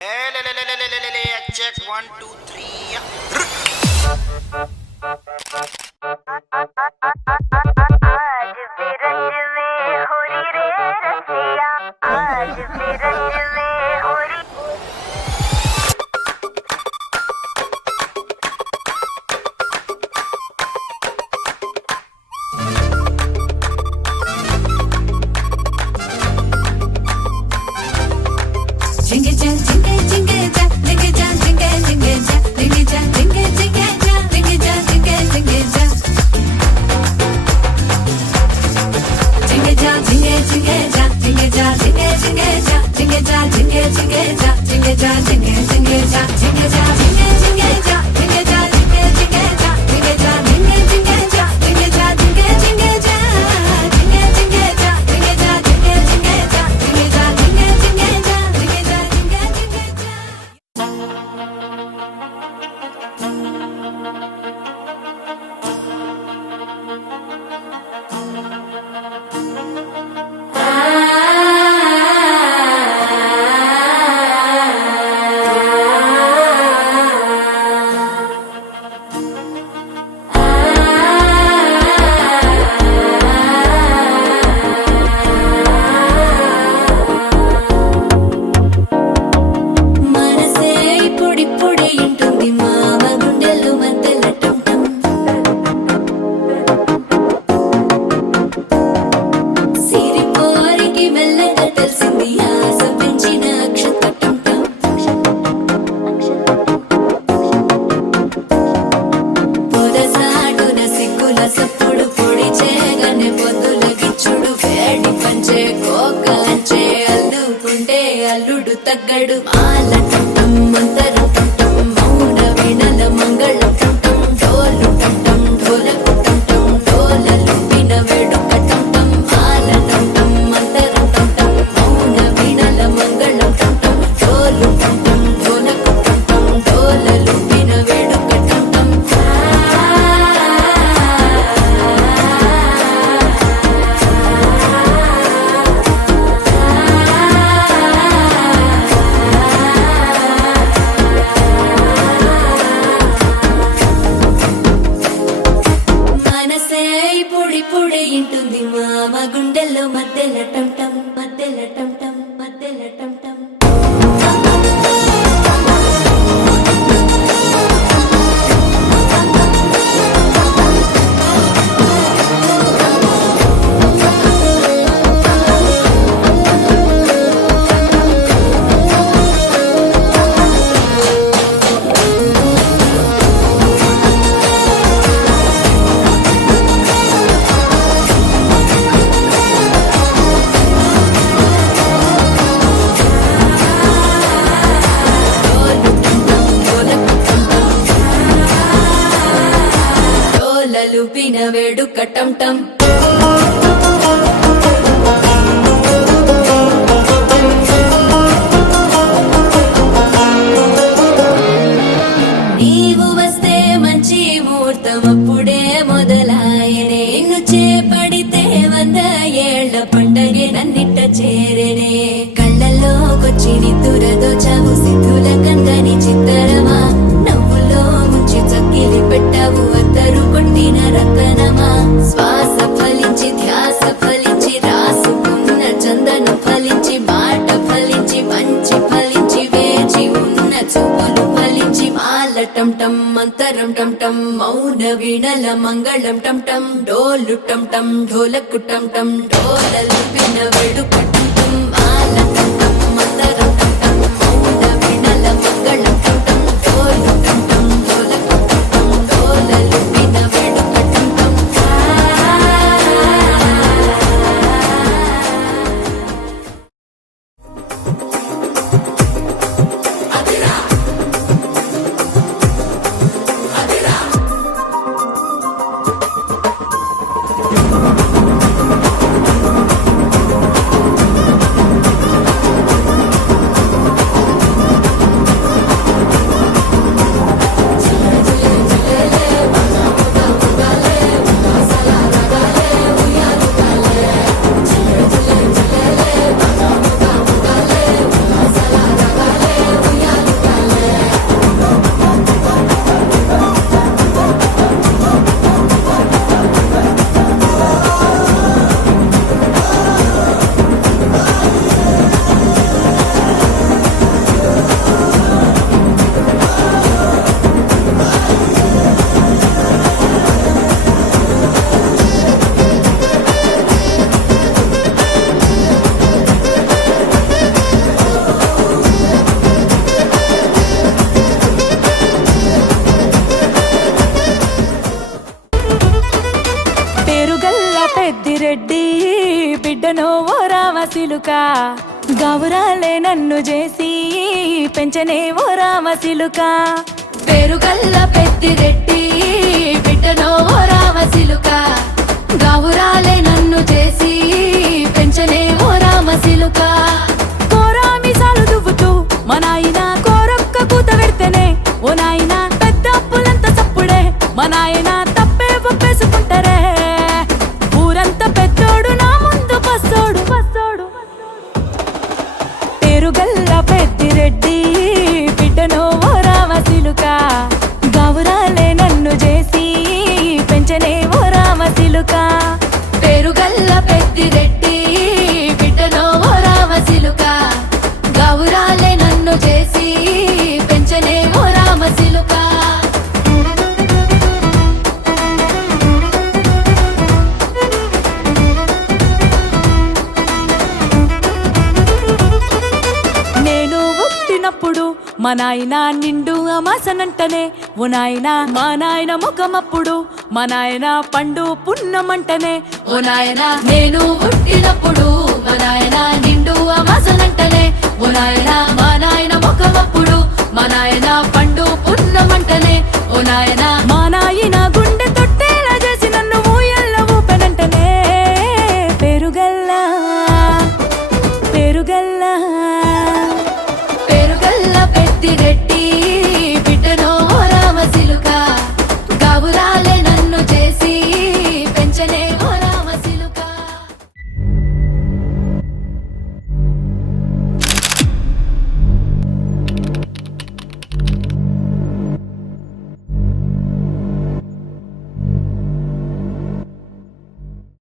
Check 1, 2, 3. आज भी रंज में हो रही रे रसिया, आज भी रंज में हो रही। Jingle jam, jingle jingle jam, jingle jam, jingle jingle jam, jingle jam, jingle jingle jam, jingle jam, jingle jingle jam. Jingle jam, jingle jingle jam, jingle jam, jingle jingle jam, jingle jam, jingle jingle jam, jingle jam, jingle jingle jam, jingle jam, jingle jingle jam, jingle jam, jingle jingle jam, jingle jam, jingle jingle jam, jingle jam, jingle jingle jam, jingle jingle jam, jingle jam, jingle jingle jam, jingle jam, jingle jingle jam, jingle jingle jam. మనసే ఇప్పుడిప్పుడే ఇంటుంది మామ గుండెల్లో మధ్యలటం సిరిపోరికి మెల్లగా తెలిసింది ఆశ పెంచిన అక్షతటం పొదసాటున సిగ్గుల సప్పుడు పొడి చేయగానే పొద్దుల గిచ్చుడు వేడి పంచే కోకలంచే అల్లుకుంటే అల్లుడు తగ్గడు మాల టంటం మంతరం టంటం మౌన వీణల మంగళం టంటం డోలు టంటం ఢోలకు టంటం డోలలు విన వేడుక టంటం మాల టంటం మంతరం టంటం మౌన వీణల మంగళం టంటం డోలు టంటం ఢోలకు టంటం డోలలు విన వేడుక టంటం మనసే ఇప్పుడిప్పుడే ఇంటుంది మామ గుండెల్లో మధ్యల టంటం మధ్యల టంటం మధ్యల టంటం డోలలు విన వేడుక టంటం నీవు వస్తే మంచి ముహూర్తం అప్పుడే మొదలాయనే నిన్ను చేపడితే 100 ఏళ్ల పండగే నన్నిట్ట చేరేనే కళ్ళల్లోకొచ్చి నిద్దురదోచావు సిద్ధుల కందని చిత్తరమా నవ్వులో ముంచి చక్కిలి పెట్టావు అద్దరు కొట్టిన రతనమా శ్వాస ఫలించి ధ్యాస ఫలించి రాసుకున్న చందనం ఫలించి మాట ఫలించి మంచి ఫలించి వేచి ఉన్న చూపులు ఫలించి మాల టంటం మంతరం టంటం మౌన వీణల మంగళం టంటం డోలు టంటం ఢోలకు టంటం డోలలు విన వేడుక టంటం మాల టంటం మంతరం టంటం మౌన వీణల మంగళం టంటం డోలు టంటం ఢోలకు టంటం డోలలు విన వేడుక టంటం సిలుక గౌరాలే నన్ను చేసి పెంచనే ఓ రామ సిలుక పేరుగల్ల పెద్దిరెడ్డి బిడ్డనో ఓ రామ సిలుక గౌరాలే నన్ను చేసి పెంచనే ఓ రామ సిలుక కోరామిసాలు దువ్వుతూ మా నాయన కోరొక్క కూత పెడితేనే ఓ నాయన పెద్ద అప్పులంత సప్పుడే మా నాయన తప్పే ఒప్పేసుకుంటారే ఊరంతా పెద్దోడు నా ముందు పස්සోడు పස්සోడు పేరుగల్ల పెద్దిరెడ్డి బిడ్డనో ఓ రామ సిలుక గౌరాలే నన్ను చేసి పెంచనే ఓ రామ సిలుక పేరుగల్ల పెద్దిరెడ్డి బిడ్డనో ఓ రామ సిలుక గౌరాలే నన్ను చేసి పెంచనే ఓ రామ సిలుక నేను పుట్టినప్పుడు మా నాయన నిండు అమాసనంటనే ఓ నాయన మా నాయన ముఖమప్పుడు మా నాయన పండు పున్నమంటనే ఓ నాయన నేను పుట్టినప్పుడు మా నాయన నిండు అమాసనంటనే ఓ నాయన మా నాయన ముఖమప్పుడు మా నాయన పండు పున్నమంటనే ఓ నాయన